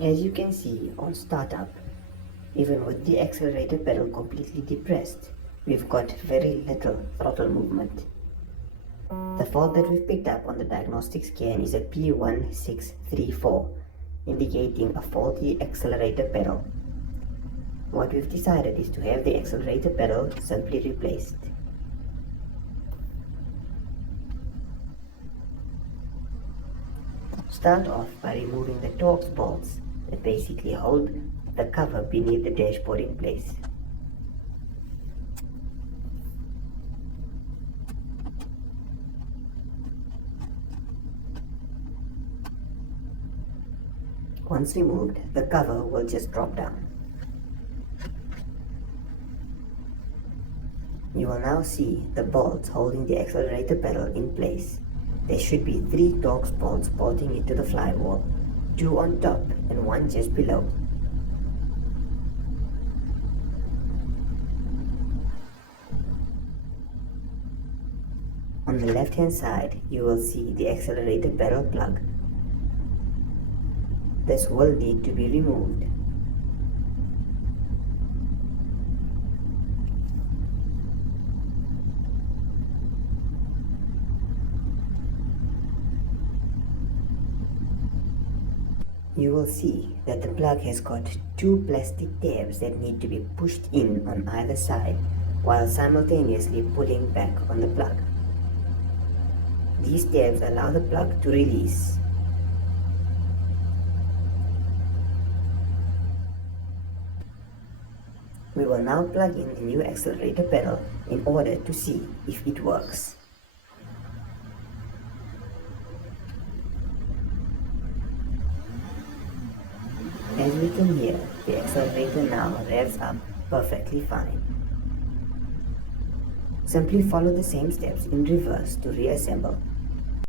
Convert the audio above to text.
As you can see on startup, even with the accelerator pedal completely depressed, we've got very little throttle movement. The fault that we've picked up on the diagnostic scan is a P1634, indicating a faulty accelerator pedal. What we've decided is to have the accelerator pedal simply replaced. Start off by removing the Torx bolts that basically hold the cover beneath the dashboard in place. Once removed, the cover will just drop down. You will now see the bolts holding the accelerator pedal in place. There should be 3 Torx bolts bolting it to the flywheel, 2 on top and 1 just below. On the left hand side, you will see the accelerator pedal plug. This will need to be removed. You will see that the plug has got 2 plastic tabs that need to be pushed in on either side while simultaneously pulling back on the plug. These tabs allow the plug to release. We will now plug in the new accelerator pedal in order to see if it works. As we can hear, the accelerator now revs up perfectly fine. Simply follow the same steps in reverse to reassemble